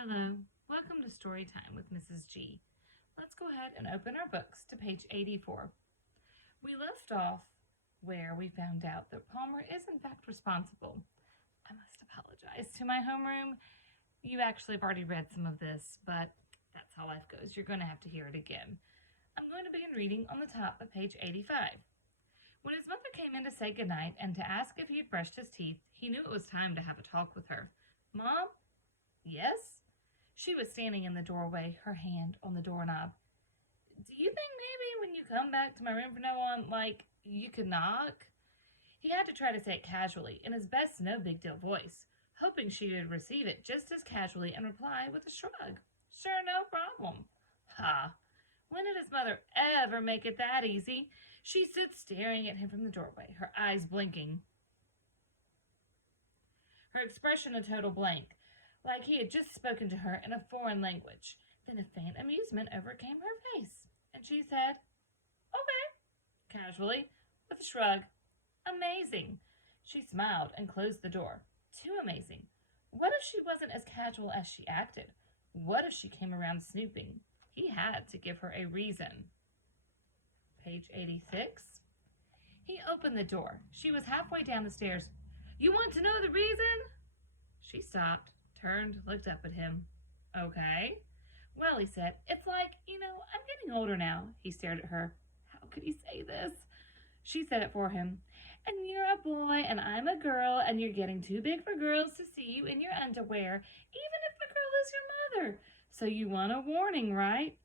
Hello, welcome to Storytime with Mrs. G. Let's go ahead and open our books to page 84. We left off where we found out that Palmer is in fact responsible. I must apologize to my homeroom. You actually have already read some of this, but that's how life goes. You're going to have to hear it again. I'm going to begin reading on the top of page 85. When his mother came in to say goodnight and to ask if he had brushed his teeth, he knew it was time to have a talk with her. Mom? Yes? She was standing in the doorway, her hand on the doorknob. Do you think maybe when you come back to my room from now on, you could knock? He had to try to say it casually, in his best no-big-deal voice, hoping she would receive it just as casually and reply with a shrug. Sure, no problem. Ha! When did his mother ever make it that easy? She stood staring at him from the doorway, her eyes blinking. Her expression a total blank, like he had just spoken to her in a foreign language. Then a faint amusement overcame her face, and she said, Okay, casually, with a shrug. Amazing. She smiled and closed the door. Too amazing. What if she wasn't as casual as she acted? What if she came around snooping? He had to give her a reason. Page 86. He opened the door. She was halfway down the stairs. You want to know the reason? She stopped, turned, looked up at him. Okay. Well, he said, it's like, I'm getting older now. He stared at her. How could he say this? She said it for him. And you're a boy, and I'm a girl, and you're getting too big for girls to see you in your underwear, even if the girl is your mother. So you want a warning, right?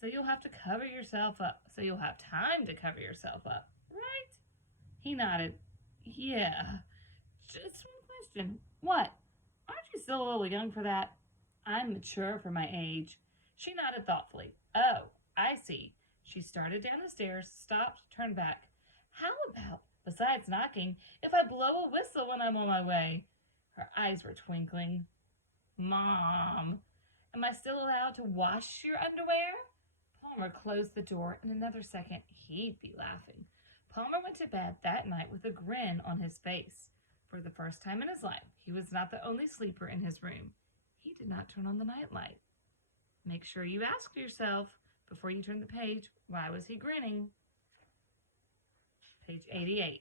So you'll have to cover yourself up. So you'll have time to cover yourself up, right? He nodded. Yeah. Just one question. What? Aren't you still a little young for that? I'm mature for my age. She nodded thoughtfully. Oh, I see. She started down the stairs, stopped, turned back. How about, besides knocking, if I blow a whistle when I'm on my way? Her eyes were twinkling. Mom, am I still allowed to wash your underwear? Palmer closed the door. In another second, he'd be laughing. Palmer went to bed that night with a grin on his face. For the first time in his life, he was not the only sleeper in his room. He did not turn on the nightlight. Make sure you ask yourself, before you turn the page, why was he grinning? Page 88.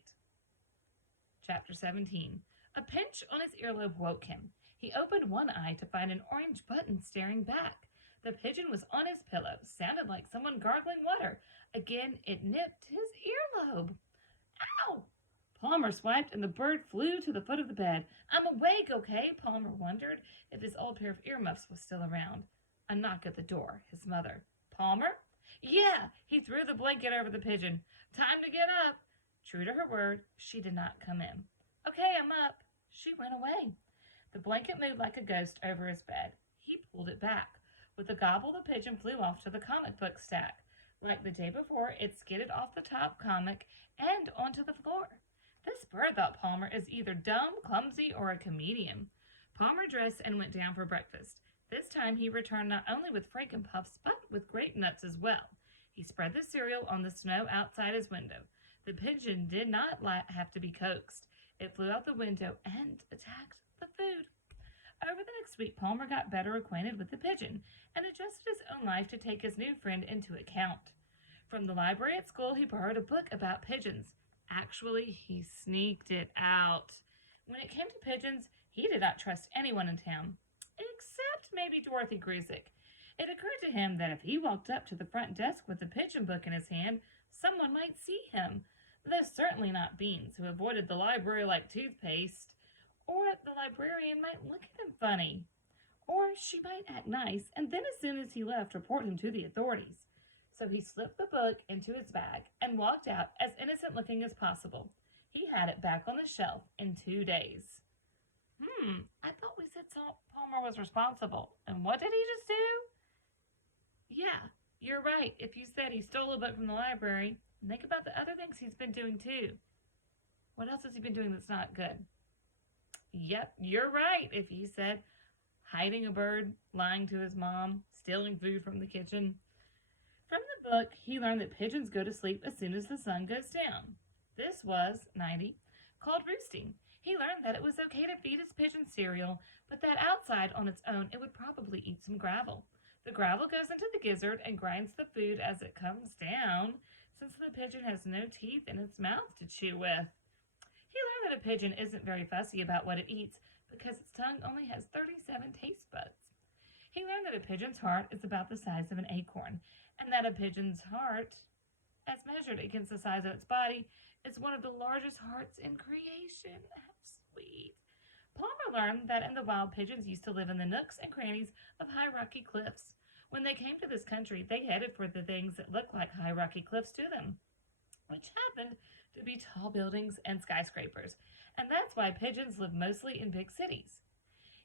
Chapter 17. A pinch on his earlobe woke him. He opened one eye to find an orange button staring back. The pigeon was on his pillow, sounded like someone gargling water. Again, it nipped his earlobe. Ow! Palmer swiped, and the bird flew to the foot of the bed. I'm awake, okay? Palmer wondered if his old pair of earmuffs was still around. A knock at the door. His mother. Palmer? Yeah! He threw the blanket over the pigeon. Time to get up. True to her word, she did not come in. Okay, I'm up. She went away. The blanket moved like a ghost over his bed. He pulled it back. With a gobble, the pigeon flew off to the comic book stack. Like the day before, it skidded off the top comic and onto the floor. This bird, thought Palmer, is either dumb, clumsy, or a comedian. Palmer dressed and went down for breakfast. This time he returned not only with frankenpuffs, but with grape nuts as well. He spread the cereal on the snow outside his window. The pigeon did not have to be coaxed. It flew out the window and attacked the food. Over the next week, Palmer got better acquainted with the pigeon and adjusted his own life to take his new friend into account. From the library at school, he borrowed a book about pigeons. Actually, he sneaked it out. When it came to pigeons, he did not trust anyone in town, except maybe Dorothy Grusick. It occurred to him that if he walked up to the front desk with the pigeon book in his hand, someone might see him, though certainly not Beans, who avoided the library like toothpaste. Or the librarian might look at him funny. Or she might act nice, and then as soon as he left, report him to the authorities. So he slipped the book into his bag and walked out as innocent-looking as possible. He had it back on the shelf in 2 days. I thought we said Palmer was responsible. And what did he just do? Yeah, you're right. If you said he stole a book from the library, think about the other things he's been doing too. What else has he been doing that's not good? Yep, you're right. If you said hiding a bird, lying to his mom, stealing food from the kitchen. From the book, he learned that pigeons go to sleep as soon as the sun goes down. This was, 90, called roosting. He learned that it was okay to feed his pigeon cereal but that outside on its own it would probably eat some gravel. The gravel goes into the gizzard and grinds the food as it comes down, since the pigeon has no teeth in its mouth to chew with. He learned that a pigeon isn't very fussy about what it eats because its tongue only has 37 taste buds. He learned that a pigeon's heart is about the size of an acorn, and that a pigeon's heart, as measured against the size of its body, is one of the largest hearts in creation. How sweet. Palmer learned that in the wild, pigeons used to live in the nooks and crannies of high rocky cliffs. When they came to this country, they headed for the things that looked like high rocky cliffs to them, which happened to be tall buildings and skyscrapers, and that's why pigeons live mostly in big cities.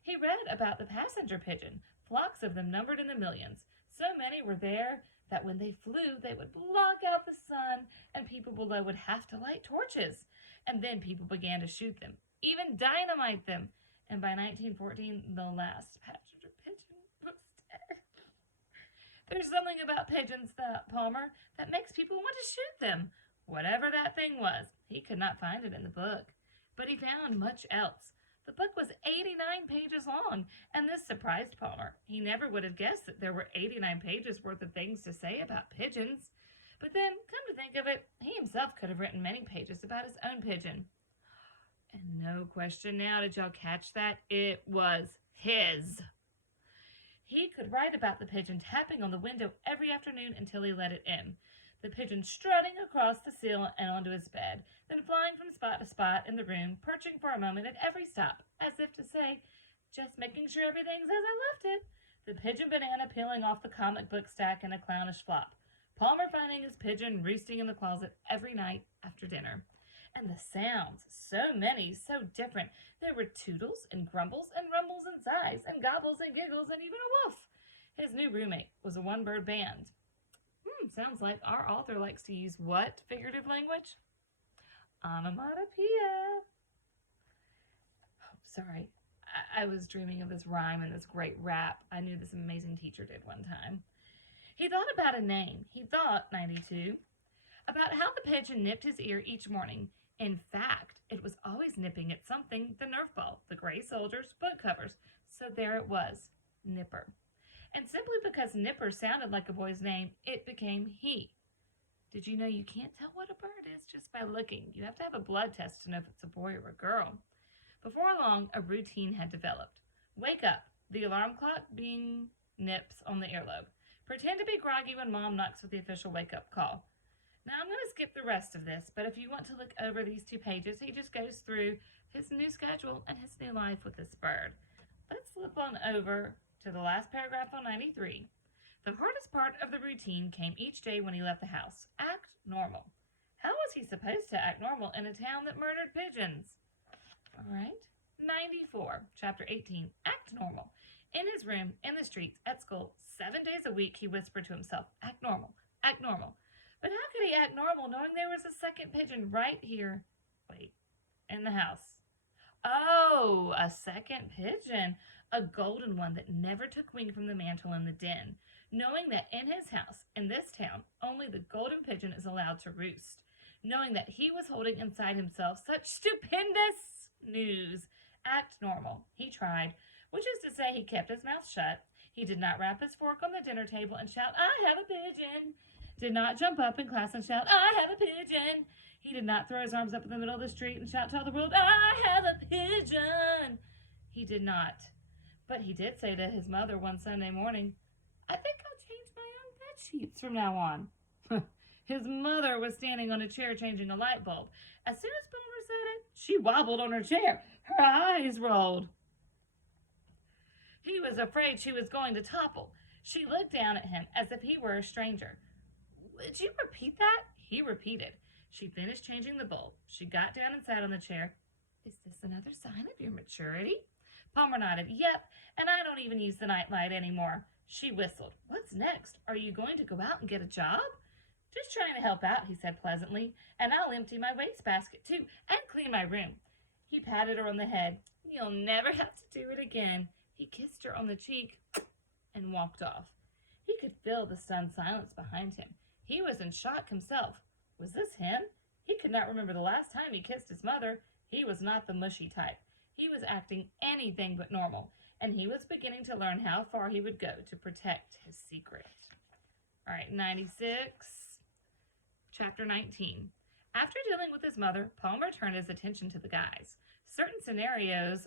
He read about the passenger pigeon. Flocks of them numbered in the millions. So many were there that when they flew, they would block out the sun, and people below would have to light torches. And then people began to shoot them, even dynamite them. And by 1914, the last passenger pigeon was dead. There's something about pigeons, thought Palmer, that makes people want to shoot them. Whatever that thing was, he could not find it in the book. But he found much else. The book was 89 pages long, and this surprised Palmer. He never would have guessed that there were 89 pages worth of things to say about pigeons. But then, come to think of it, he himself could have written many pages about his own pigeon. And no question now, did y'all catch that? It was his. He could write about the pigeon tapping on the window every afternoon until he let it in. The pigeon strutting across the sill and onto his bed, then flying from spot to spot in the room, perching for a moment at every stop, as if to say, just making sure everything's as I left it. The pigeon banana peeling off the comic book stack in a clownish flop. Palmer finding his pigeon roosting in the closet every night after dinner. And the sounds, so many, so different. There were toodles and grumbles and rumbles and sighs and gobbles and giggles and even a woof. His new roommate was a one-bird band. Sounds like our author likes to use what figurative language? Onomatopoeia. Oh, sorry. I was dreaming of this rhyme and this great rap I knew this amazing teacher did one time. He thought about a name. He thought, 92, about how the pigeon nipped his ear each morning. In fact, it was always nipping at something, the Nerf ball, the gray soldiers, book covers. So there it was, Nipper. And simply because Nipper sounded like a boy's name, it became he. Did you know you can't tell what a bird is just by looking? You have to have a blood test to know if it's a boy or a girl. Before long, a routine had developed. Wake up, the alarm clock being nips on the earlobe. Pretend to be groggy when Mom knocks with the official wake-up call. Now, I'm going to skip the rest of this, but if you want to look over these 2 pages, he just goes through his new schedule and his new life with this bird. Let's flip on over to the last paragraph on 93. The hardest part of the routine came each day when he left the house. Act normal. How was he supposed to act normal in a town that murdered pigeons? All right. 94, chapter 18, act normal. In his room, in the streets, at school, 7 days a week, he whispered to himself, act normal, act normal. But how could he act normal knowing there was a second pigeon right here? Wait, in the house. Oh, a second pigeon. A golden one that never took wing from the mantle in the den. Knowing that in his house, in this town, only the golden pigeon is allowed to roost. Knowing that he was holding inside himself such stupendous news. Act normal. He tried, which is to say he kept his mouth shut. He did not rap his fork on the dinner table and shout, I have a pigeon. Did not jump up in class and shout, I have a pigeon. He did not throw his arms up in the middle of the street and shout to all the world, I have a pigeon. He did not. But he did say to his mother one Sunday morning, I think I'll change my own bed sheets from now on. His mother was standing on a chair changing a light bulb. As soon as Palmer said it, she wobbled on her chair. Her eyes rolled. He was afraid she was going to topple. She looked down at him as if he were a stranger. Would you repeat that? He repeated. She finished changing the bulb. She got down and sat on the chair. Is this another sign of your maturity? Palmer nodded. Yep, and I don't even use the night light anymore. She whistled. What's next? Are you going to go out and get a job? Just trying to help out, he said pleasantly, and I'll empty my wastebasket too, and clean my room. He patted her on the head. You'll never have to do it again. He kissed her on the cheek and walked off. He could feel the stunned silence behind him. He was in shock himself. Was this him? He could not remember the last time he kissed his mother. He was not the mushy type. He was acting anything but normal, and he was beginning to learn how far he would go to protect his secret. All right, 96, Chapter 19. After dealing with his mother, Palmer turned his attention to the guys. Certain scenarios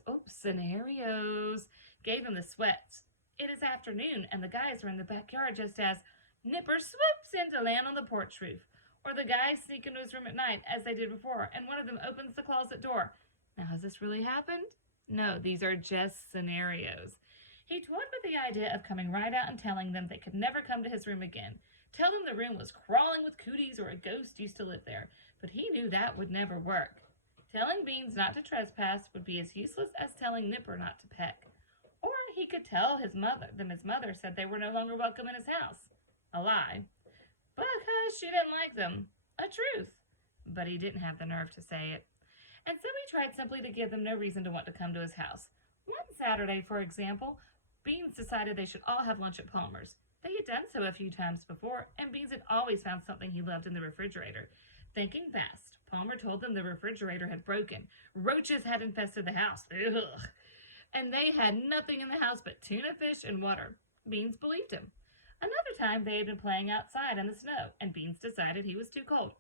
gave him the sweats. It is afternoon, and the guys are in the backyard just as Nipper swoops in to land on the porch roof, or the guys sneak into his room at night, as they did before, and one of them opens the closet door. Now, has this really happened? No, these are just scenarios. He toyed with the idea of coming right out and telling them they could never come to his room again. Tell them the room was crawling with cooties or a ghost used to live there, but he knew that would never work. Telling Beans not to trespass would be as useless as telling Nipper not to peck. Or he could tell his mother said they were no longer welcome in his house. A lie. Because she didn't like them. A truth. But he didn't have the nerve to say it. And so he tried simply to give them no reason to want to come to his house. One Saturday, for example, Beans decided they should all have lunch at Palmer's. They had done so a few times before, and Beans had always found something he loved in the refrigerator. Thinking fast, Palmer told them the refrigerator had broken. Roaches had infested the house. Ugh. And they had nothing in the house but tuna fish and water. Beans believed him. Another time they had been playing outside in the snow, and Beans decided he was too cold.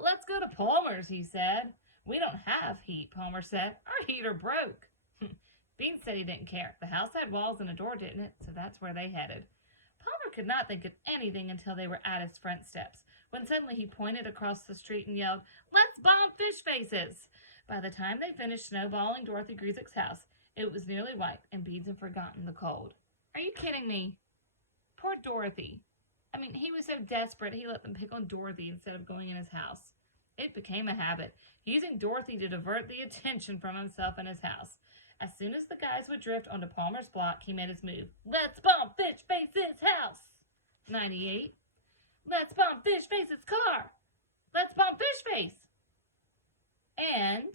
Let's go to Palmer's, he said. We don't have heat, Palmer said. Our heater broke. Beans said he didn't care. The house had walls and a door, didn't it? So that's where they headed. Palmer could not think of anything until they were at his front steps, when suddenly he pointed across the street and yelled, "Let's bomb fish faces!" By the time they finished snowballing Dorothy Grieswick's house, it was nearly white, and Beans had forgotten the cold. Are you kidding me? Poor Dorothy. I mean, he was so desperate he let them pick on Dorothy instead of going in his house. It became a habit, using Dorothy to divert the attention from himself and his house. As soon as the guys would drift onto Palmer's block, he made his move. Let's bomb Fish Face's house! 98. Let's bomb Fish Face's car! Let's bomb Fish Face! And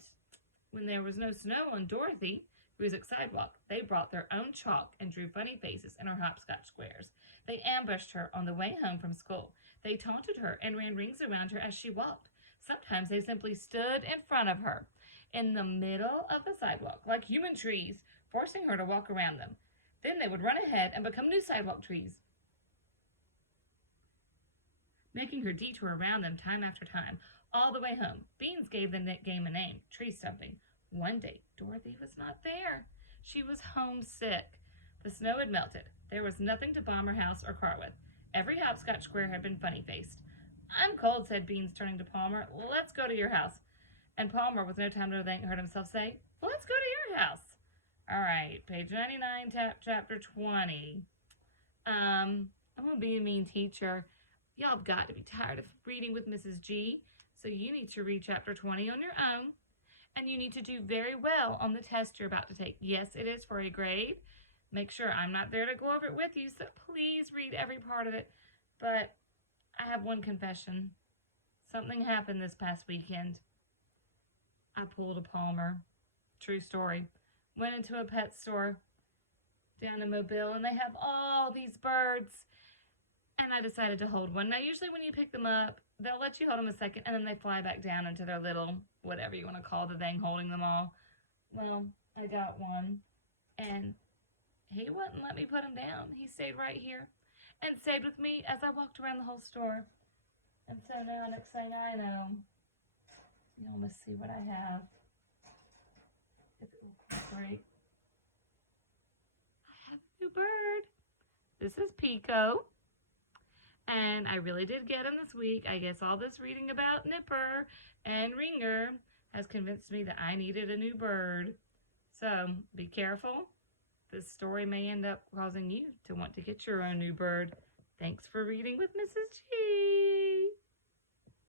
when there was no snow on Dorothy Grieswick's sidewalk, they brought their own chalk and drew funny faces in her hopscotch squares. They ambushed her on the way home from school. They taunted her and ran rings around her as she walked. Sometimes they simply stood in front of her, in the middle of the sidewalk, like human trees, forcing her to walk around them. Then they would run ahead and become new sidewalk trees, making her detour around them time after time, all the way home. Beans gave the game a name, tree stumping. One day, Dorothy was not there. She was homesick. The snow had melted. There was nothing to bomb her house or car with. Every hopscotch square had been funny-faced. I'm cold, said Beans, turning to Palmer. Let's go to your house. And Palmer, with no time to think, heard himself say, let's go to your house. All right, page 99, chapter 20. I'm going to be a mean teacher. Y'all have got to be tired of reading with Mrs. G, so you need to read chapter 20 on your own, and you need to do very well on the test you're about to take. Yes, it is for a grade. Make sure I'm not there to go over it with you, so please read every part of it. But I have one confession. Something happened this past weekend. I pulled a Palmer. True story. Went into a pet store down in Mobile, and they have all these birds. And I decided to hold one. Now, usually when you pick them up, they'll let you hold them a second, and then they fly back down into their little, whatever you want to call the thing, holding them all. Well, I got one, and he wouldn't let me put him down. He stayed right here and stayed with me as I walked around the whole store. And so now, next thing I know, you know, let's see what I have. If it will cooperate. I have a new bird. This is Pico. And I really did get him this week. I guess all this reading about Nipper and Wringer has convinced me that I needed a new bird. So be careful. This story may end up causing you to want to get your own new bird. Thanks for reading with Mrs. G.